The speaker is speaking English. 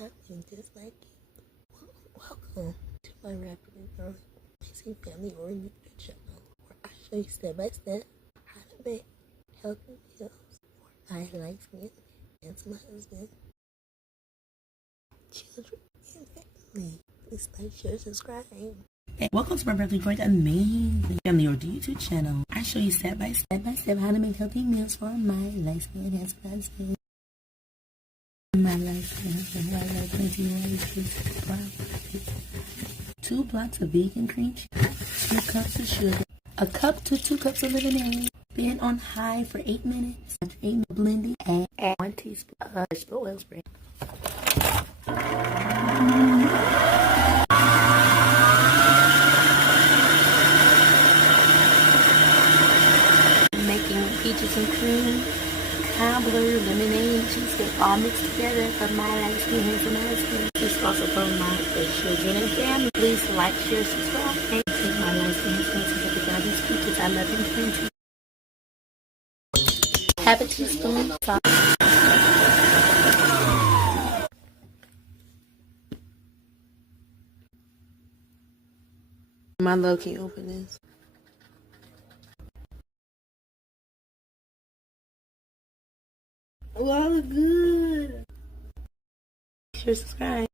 happening just like you? Welcome to my rapidly growing amazing family oriented channel where I show you step by step how to make healthy meals for my light-skinned handsome husband, children, and family. Please like, share, subscribe. Welcome to my rapidly growing amazing family oriented YouTube channel. I show you step by step how to make healthy meals for my light-skinned handsome husband. My light-skinned husband, white light plenty, white brown. 2 blocks of vegan cream cheese, 2 cups of sugar, a cup to 2 cups of lemonade. Then on high for 8 minutes. After 8 minutes, blending, add 1 teaspoon of vegetable oil spray. Making peaches and cream, cobbler, lemonade, cheesecake, all mixed together for my light-skinned handsome husband. This also for my children and family. Please like, share, subscribe, and take my light-skinned handsome husband out these peaches. I love him plenty. Half a teaspoon of salt. My love can't open this. Wow, good. Share, subscribe.